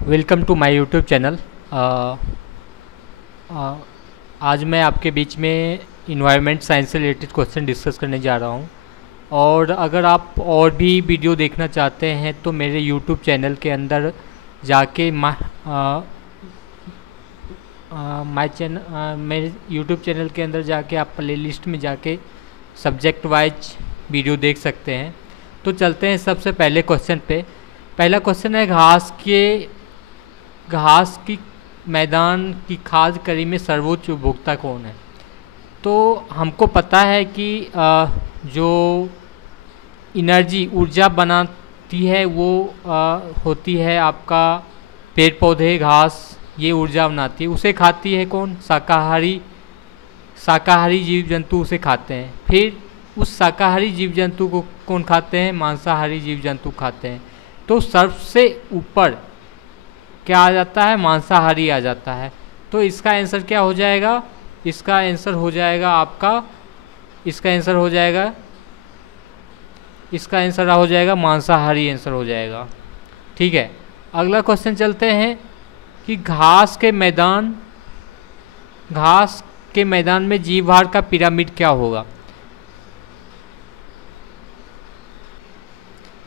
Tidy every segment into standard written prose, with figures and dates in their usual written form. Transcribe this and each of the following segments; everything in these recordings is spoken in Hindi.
Welcome to my YouTube channel. आज मैं आपके बीच में इन्वायरमेंट साइंस से रिलेटेड क्वेश्चन डिस्कस करने जा रहा हूँ। और अगर आप और भी वीडियो देखना चाहते हैं तो मेरे यूट्यूब चैनल के अंदर जाके मेरे यूट्यूब चैनल के अंदर जाके आप प्लेलिस्ट में जाके सब्जेक्ट वाइज वीडियो देख सकते हैं। तो चलते हैं सबसे पहले क्वेश्चन पे। पहला क्वेश्चन है, घास की मैदान की खाद करी में सर्वोच्च उपभोक्ता कौन है? तो हमको पता है कि जो एनर्जी ऊर्जा बनाती है वो होती है आपका पेड़ पौधे, घास, ये ऊर्जा बनाती है। उसे खाती है कौन? शाकाहारी जीव जंतु उसे खाते हैं। फिर उस शाकाहारी जीव जंतु को कौन खाते हैं? मांसाहारी जीव जंतु खाते हैं। तो सबसे ऊपर क्या आ जाता है? मांसाहारी आ जाता है। तो इसका आंसर क्या हो जाएगा? इसका आंसर हो जाएगा मांसाहारी आंसर हो जाएगा। ठीक है, अगला क्वेश्चन चलते हैं कि घास के मैदान में जीवभार का पिरामिड क्या होगा?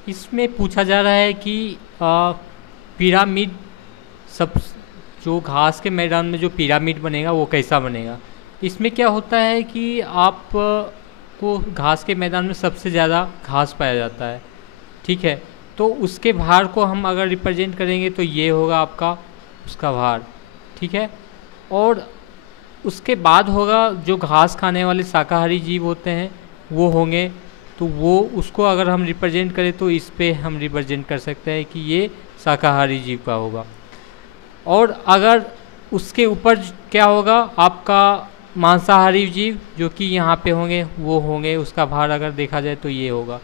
इसमें पूछा जा रहा है कि पिरामिड सब जो घास के मैदान में जो पिरामिड बनेगा वो कैसा बनेगा। इसमें क्या होता है कि आप को घास के मैदान में सबसे ज़्यादा घास पाया जाता है। ठीक है, तो उसके भार को हम अगर रिप्रेजेंट करेंगे तो ये होगा आपका उसका भार। ठीक है, और उसके बाद होगा जो घास खाने वाले शाकाहारी जीव होते हैं वो होंगे। तो वो उसको अगर हम रिप्रेजेंट करें तो इस पे हम रिप्रेजेंट कर सकते हैं कि ये शाकाहारी जीव का होगा। और अगर उसके ऊपर क्या होगा आपका मांसाहारी जीव जो कि यहाँ पे होंगे वो होंगे, उसका भार अगर देखा जाए तो ये होगा।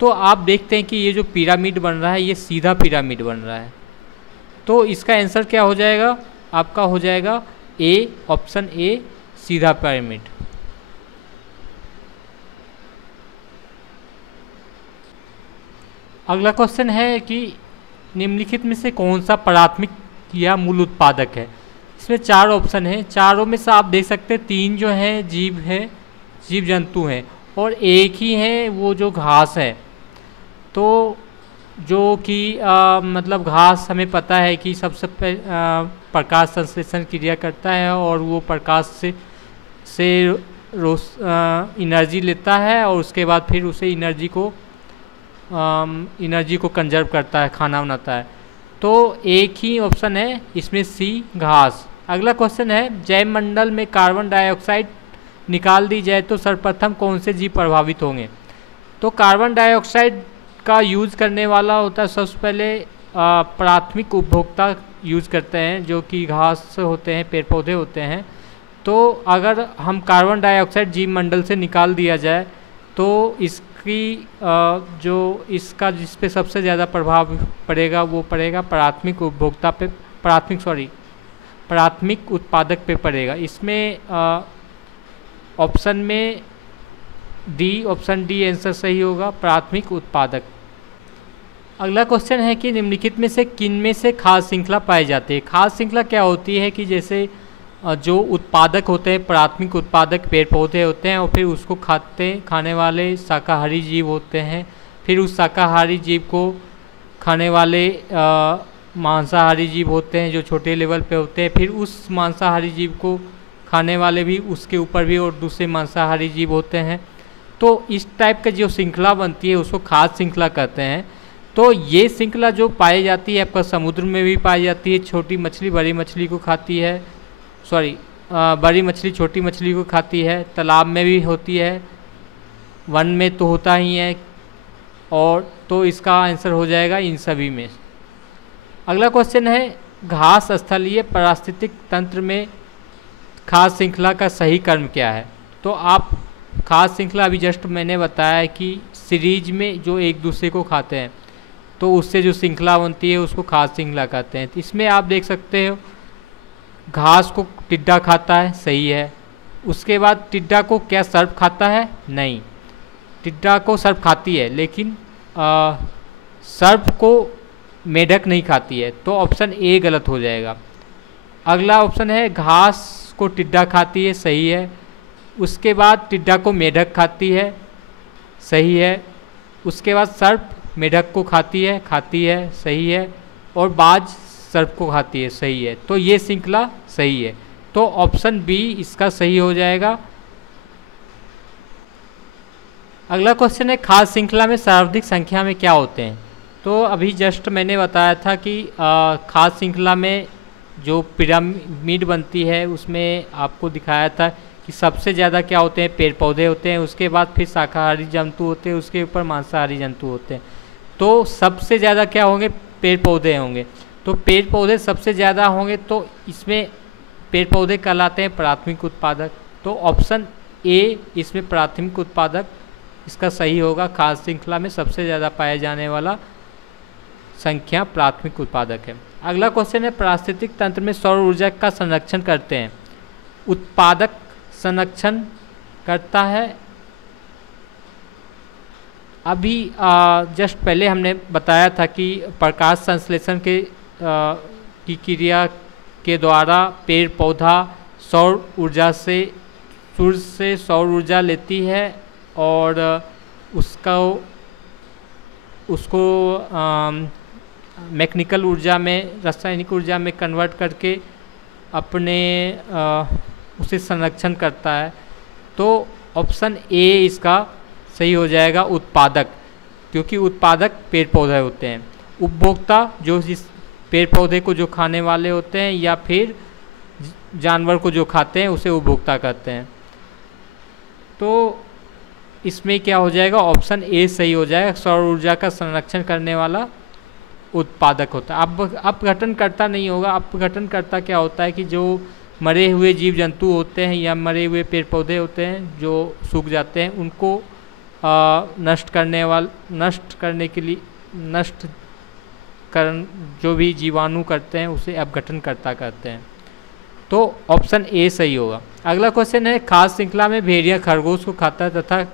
तो आप देखते हैं कि ये जो पिरामिड बन रहा है ये सीधा पिरामिड बन रहा है। तो इसका आंसर क्या हो जाएगा? आपका हो जाएगा ए, ऑप्शन ए, सीधा पिरामिड। अगला क्वेश्चन है कि निम्नलिखित में से कौन सा प्राथमिक या मूल उत्पादक है? इसमें 4 ऑप्शन है। चारों में से आप देख सकते हैं 3 जो हैं जीव जंतु हैं और एक ही है वो जो घास है। तो जो कि मतलब घास हमें पता है कि सबसे प्रकाश संश्लेषण क्रिया करता है और वो प्रकाश से एनर्जी लेता है और उसके बाद फिर उसे एनर्जी को कंजर्व करता है, खाना बनाता है। तो एक ही ऑप्शन है इसमें, सी, घास। अगला क्वेश्चन है, जैवमंडल में कार्बन डाइऑक्साइड निकाल दी जाए तो सर्वप्रथम कौन से जीव प्रभावित होंगे? तो कार्बन डाइऑक्साइड का यूज़ करने वाला होता है सबसे पहले प्राथमिक उपभोक्ता यूज़ करते हैं जो कि घास होते हैं, पेड़ पौधे होते हैं। तो अगर हम कार्बन डाइऑक्साइड जीव मंडल से निकाल दिया जाए तो इसका जिस पे सबसे ज़्यादा प्रभाव पड़ेगा वो पड़ेगा प्राथमिक उत्पादक पे पड़ेगा। इसमें ऑप्शन डी आंसर सही होगा, प्राथमिक उत्पादक। अगला क्वेश्चन है कि निम्नलिखित में से किन में से खाद्य श्रृंखला पाई जाती है? खाद्य श्रृंखला क्या होती है कि जैसे जो उत्पादक होते हैं, प्राथमिक उत्पादक पेड़ पौधे होते हैं और फिर उसको खाने वाले शाकाहारी जीव होते हैं। फिर उस शाकाहारी जीव को खाने वाले मांसाहारी जीव होते हैं जो छोटे लेवल पे होते हैं। फिर उस मांसाहारी जीव को खाने वाले भी उसके ऊपर भी और दूसरे मांसाहारी जीव होते हैं। तो इस टाइप का जो श्रृंखला बनती है उसको खाद्य श्रृंखला कहते हैं। तो ये श्रृंखला जो पाई जाती है आपका समुद्र में भी पाई जाती है। छोटी मछली बड़ी मछली को खाती है, बड़ी मछली छोटी मछली को खाती है। तालाब में भी होती है, वन में तो होता ही है। और तो इसका आंसर हो जाएगा इन सभी में। अगला क्वेश्चन है, घास स्थलीय पारिस्थितिक तंत्र में खाद्य श्रृंखला का सही कर्म क्या है? तो आप खाद्य श्रृंखला अभी जस्ट मैंने बताया कि सीरीज में जो एक दूसरे को खाते हैं तो उससे जो श्रृंखला बनती है उसको खाद्य श्रृंखला कहते हैं। तो इसमें आप देख सकते हो घास को टिड्डा खाता है, सही है। उसके बाद टिड्डा को क्या सर्प खाता है? नहीं, टिड्डा को सर्प खाती है लेकिन सर्प को मेढक नहीं खाती है, तो ऑप्शन ए गलत हो जाएगा। अगला ऑप्शन है घास को टिड्डा खाती है, सही है। उसके बाद टिड्डा को मेढक खाती है, सही है। उसके बाद सर्प मेढक को खाती है, सही है। और बाज सर्प को खाती है, सही है। तो ये श्रृंखला सही है, तो ऑप्शन बी इसका सही हो जाएगा। अगला क्वेश्चन है खाद्य श्रृंखला में सर्वाधिक संख्या में क्या होते हैं। तो अभी जस्ट मैंने बताया था कि खाद्य श्रृंखला में जो पिरामिड बनती है उसमें आपको दिखाया था कि सबसे ज़्यादा क्या होते हैं, पेड़ पौधे होते हैं, उसके बाद फिर शाकाहारी जंतु होते हैं, उसके ऊपर मांसाहारी जंतु होते हैं। तो सबसे ज़्यादा क्या होंगे, पेड़ पौधे होंगे। तो पेड़ पौधे सबसे ज़्यादा होंगे, तो इसमें पेड़ पौधे कहलाते हैं प्राथमिक उत्पादक। तो ऑप्शन ए इसमें प्राथमिक उत्पादक इसका सही होगा। खाद्य श्रृंखला में सबसे ज़्यादा पाया जाने वाला संख्या प्राथमिक उत्पादक है। अगला क्वेश्चन है पारिस्थितिक तंत्र में सौर ऊर्जा का संरक्षण करते हैं। उत्पादक संरक्षण करता है। अभी जस्ट पहले हमने बताया था कि प्रकाश संश्लेषण की क्रिया के द्वारा पेड़ पौधा सौर ऊर्जा से सूर्य से सौर ऊर्जा लेती है और उसको मैकेनिकल ऊर्जा में, रासायनिक ऊर्जा में कन्वर्ट करके अपने उसे संरक्षण करता है। तो ऑप्शन ए इसका सही हो जाएगा, उत्पादक, क्योंकि उत्पादक पेड़ पौधे होते हैं। उपभोक्ता जो जिस पेड़ पौधे को जो खाने वाले होते हैं या फिर जानवर को जो खाते हैं उसे उपभोक्ता कहते हैं। तो इसमें क्या हो जाएगा, ऑप्शन ए सही हो जाएगा। सौर ऊर्जा का संरक्षण करने वाला उत्पादक होता है। अब अपघटनकर्ता नहीं होगा। अपघटनकर्ता क्या होता है कि जो मरे हुए जीव जंतु होते हैं या मरे हुए पेड़ पौधे होते हैं जो सूख जाते हैं, उनको नष्ट करने के लिए जो भी जीवाणु करते हैं उसे अपघटनकर्ता कहते हैं। तो ऑप्शन ए सही होगा। अगला क्वेश्चन है खाद्य श्रृंखला में भेड़िया खरगोश को खाता है तथा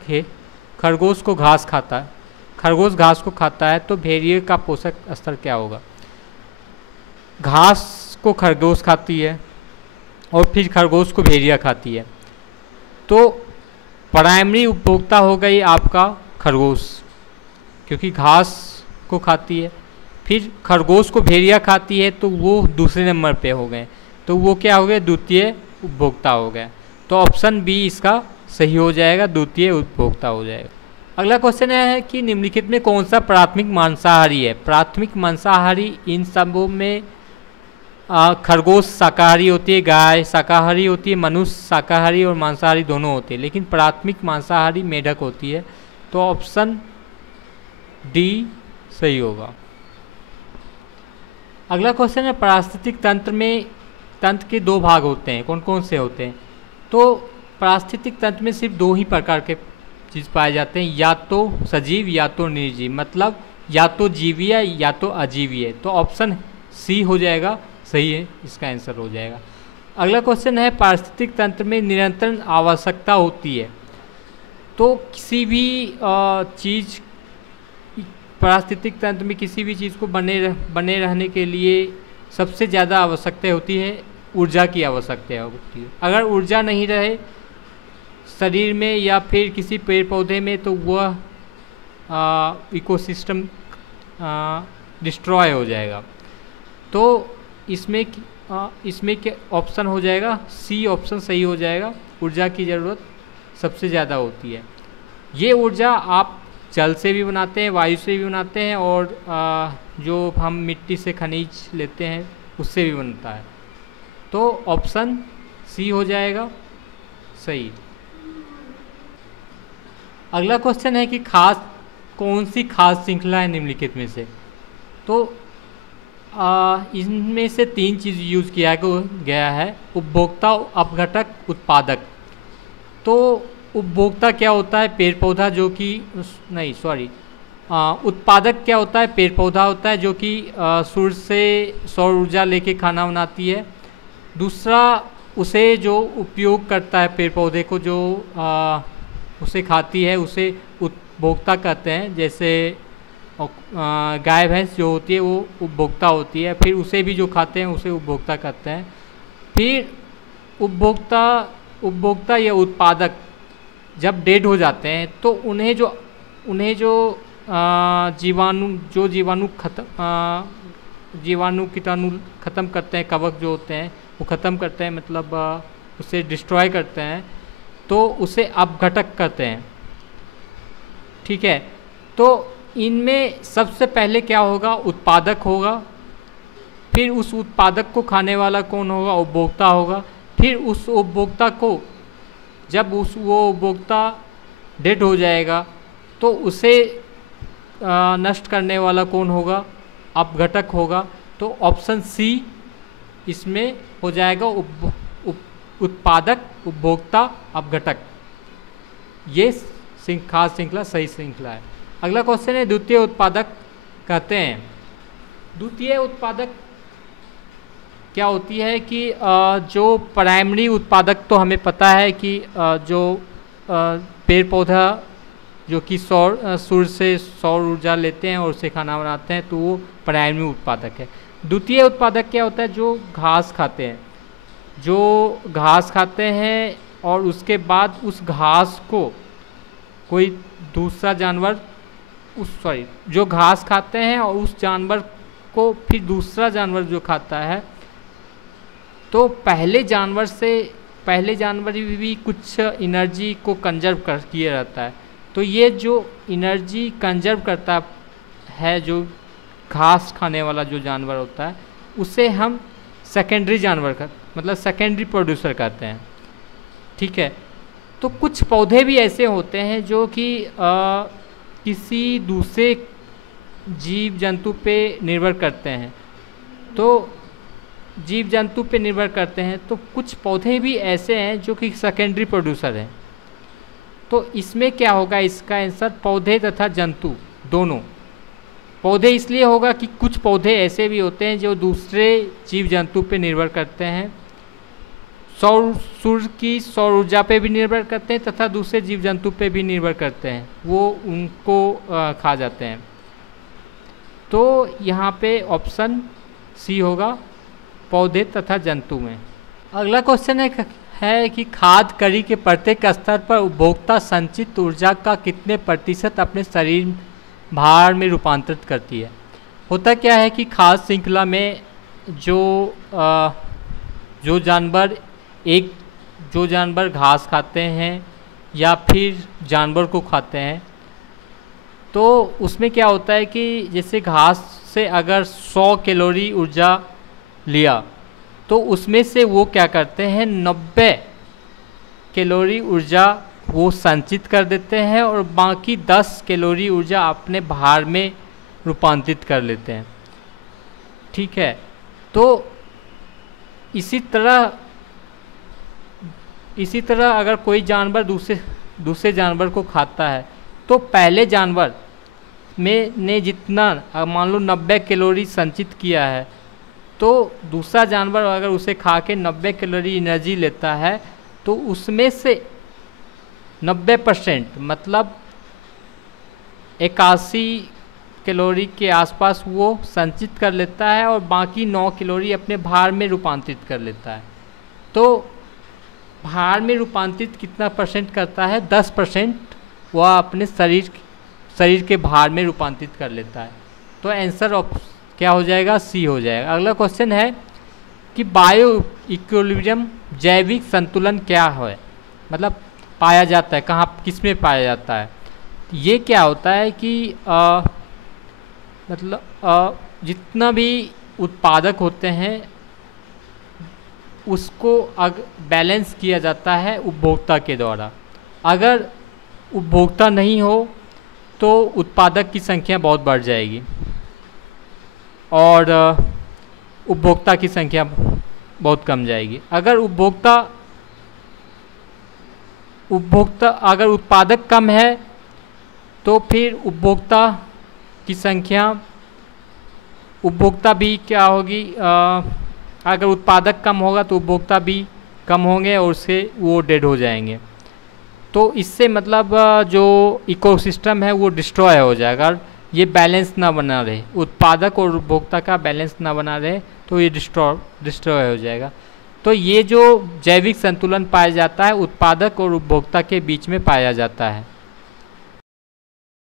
खरगोश को घास खाता है। खरगोश घास को खाता है, तो भेड़िए का पोषक स्तर क्या होगा। घास को खरगोश खाती है और फिर खरगोश को भेड़िया खाती है, तो प्राइमरी उपभोक्ता हो गई आपका खरगोश, क्योंकि घास को खाती है। फिर खरगोश को भेड़िया खाती है, तो वो दूसरे नंबर पे हो गए, तो वो क्या हो गए, द्वितीय उपभोक्ता हो गया। तो ऑप्शन बी इसका सही हो जाएगा, द्वितीय उपभोक्ता हो जाएगा। अगला क्वेश्चन है कि निम्नलिखित में कौन सा प्राथमिक मांसाहारी है। प्राथमिक मांसाहारी इन सबों में खरगोश शाकाहारी होती है, गाय शाकाहारी होती है, मनुष्य शाकाहारी और मांसाहारी दोनों होते हैं, लेकिन प्राथमिक मांसाहारी मेढक होती है। तो ऑप्शन डी सही होगा। अगला क्वेश्चन है पारिस्थितिक तंत्र के दो भाग होते हैं, कौन कौन से होते हैं। तो पारिस्थितिक तंत्र में सिर्फ दो ही प्रकार के चीज़ पाए जाते हैं, या तो सजीव या तो निर्जीव, मतलब या तो जीवीय या तो अजीवीय। तो ऑप्शन सी हो जाएगा, सही है, इसका आंसर हो जाएगा। अगला क्वेश्चन है पारिस्थितिक तंत्र में निरंतर आवश्यकता होती है। तो किसी भी चीज़ पारिस्थितिक तंत्र में किसी भी चीज़ को बने रहने के लिए सबसे ज़्यादा आवश्यकता होती है, ऊर्जा की आवश्यकता होती है। अगर ऊर्जा नहीं रहे शरीर में या फिर किसी पेड़ पौधे में, तो वह इकोसिस्टम डिस्ट्रॉय हो जाएगा। तो इसमें क्या ऑप्शन हो जाएगा, सी ऑप्शन सही हो जाएगा। ऊर्जा की ज़रूरत सबसे ज़्यादा होती है। ये ऊर्जा आप जल से भी बनाते हैं, वायु से भी बनाते हैं, और जो हम मिट्टी से खनिज लेते हैं उससे भी बनता है। तो ऑप्शन सी हो जाएगा सही। अगला क्वेश्चन है कि कौन सी खाद्य श्रृंखला है निम्नलिखित में से। तो इनमें से तीन चीज़ यूज़ किया गया है, उपभोक्ता, अपघटक, उत्पादक। तो उपभोक्ता क्या होता है, पेड़ पौधा जो कि उत्पादक क्या होता है, पेड़ पौधा होता है जो कि सूर्य से सौर ऊर्जा लेके खाना बनाती है। दूसरा उसे जो उपयोग करता है पेड़ पौधे को, जो उसे खाती है, उसे उपभोक्ता कहते हैं। जैसे और गाय भैंस जो होती है वो उपभोक्ता होती है, फिर उसे भी जो खाते हैं उसे उपभोक्ता कहते हैं। फिर उपभोक्ता उपभोक्ता या उत्पादक जब डेड हो जाते हैं तो उन्हें जो जीवाणु कीटाणु ख़त्म करते हैं, कवक जो होते हैं वो ख़त्म करते हैं, मतलब उसे डिस्ट्रॉय करते हैं, तो उसे अपघटक करते हैं। ठीक है, तो इनमें सबसे पहले क्या होगा, उत्पादक होगा, फिर उस उत्पादक को खाने वाला कौन होगा, उपभोक्ता होगा, फिर उस उपभोक्ता को जब वो उपभोक्ता डेड हो जाएगा तो उसे नष्ट करने वाला कौन होगा, अपघटक होगा। तो ऑप्शन सी इसमें हो जाएगा, उत्पादक, उपभोक्ता, अपघटक। ये खाद्य श्रृंखला सही श्रृंखला है। अगला क्वेश्चन है, द्वितीय उत्पादक कहते हैं। द्वितीय उत्पादक क्या होती है कि जो प्राइमरी उत्पादक तो हमें पता है कि जो पेड़ पौधा जो कि सूर्य से सौर ऊर्जा लेते हैं और उससे खाना बनाते हैं, तो वो प्राइमरी उत्पादक है। द्वितीय उत्पादक क्या होता है, जो घास खाते हैं और उसके बाद उस घास को कोई दूसरा जानवर जो घास खाते हैं और उस जानवर को फिर दूसरा जानवर जो खाता है, तो पहले जानवर भी कुछ एनर्जी को कंजर्व किया रहता है। तो ये जो एनर्जी कंजर्व करता है, जो घास खाने वाला जो जानवर होता है, उसे हम सेकेंडरी मतलब सेकेंडरी प्रोड्यूसर कहते हैं। ठीक है, तो कुछ पौधे भी ऐसे होते हैं जो कि किसी दूसरे जीव जंतु पे निर्भर करते हैं। तो जीव जंतु पे निर्भर करते हैं, तो कुछ पौधे भी ऐसे हैं जो कि सेकेंडरी प्रोड्यूसर हैं। तो इसमें क्या होगा, इसका आंसर पौधे तथा जंतु दोनों। पौधे इसलिए होगा कि कुछ पौधे ऐसे भी होते हैं जो दूसरे जीव जंतु पे निर्भर करते हैं, सूर्य की सौर ऊर्जा पे भी निर्भर करते हैं तथा दूसरे जीव जंतु पे भी निर्भर करते हैं, वो उनको खा जाते हैं। तो यहाँ पे ऑप्शन सी होगा, पौधे तथा जंतु में। अगला क्वेश्चन है कि खाद्य कड़ी के प्रत्येक स्तर पर उपभोक्ता संचित ऊर्जा का कितने प्रतिशत अपने शरीर भार में रूपांतरित करती है। होता क्या है कि खाद्य श्रृंखला में जो जानवर घास खाते हैं या फिर जानवर को खाते हैं, तो उसमें क्या होता है कि जैसे घास से अगर 100 कैलोरी ऊर्जा लिया, तो उसमें से वो क्या करते हैं, 90 कैलोरी ऊर्जा वो संचित कर देते हैं और बाकी 10 कैलोरी ऊर्जा अपने भार में रूपांतरित कर लेते हैं। ठीक है, तो इसी तरह अगर कोई जानवर दूसरे जानवर को खाता है, तो पहले जानवर ने जितना मान लो 90 कैलोरी संचित किया है, तो दूसरा जानवर अगर उसे खा के 90 कैलोरी एनर्जी लेता है, तो उसमें से 90% मतलब 81 कैलोरी के आसपास वो संचित कर लेता है और बाकी 9 कैलोरी अपने भार में रूपांतरित कर लेता है। तो भार में रूपांतरित कितना परसेंट करता है, 10% वह अपने शरीर के भार में रूपांतरित कर लेता है। तो आंसर क्या हो जाएगा, सी हो जाएगा। अगला क्वेश्चन है कि बायो इक्विलिब्रियम जैविक संतुलन क्या है, मतलब पाया जाता है कहाँ, किस में पाया जाता है। ये क्या होता है कि जितना भी उत्पादक होते हैं उसको बैलेंस किया जाता है उपभोक्ता के द्वारा। अगर उपभोक्ता नहीं हो तो उत्पादक की संख्या बहुत बढ़ जाएगी और उपभोक्ता की संख्या बहुत कम जाएगी। अगर अगर उत्पादक कम है तो फिर उपभोक्ता भी क्या होगी, अगर उत्पादक कम होगा तो उपभोक्ता भी कम होंगे और उससे वो डेड हो जाएंगे। तो इससे मतलब जो इकोसिस्टम है वो डिस्ट्रॉय हो जाएगा। ये बैलेंस ना बना रहे, उत्पादक और उपभोक्ता का बैलेंस ना बना रहे, तो ये डिस्ट्रॉय हो जाएगा। तो ये जो जैविक संतुलन पाया जाता है उत्पादक और उपभोक्ता के बीच में पाया जाता है।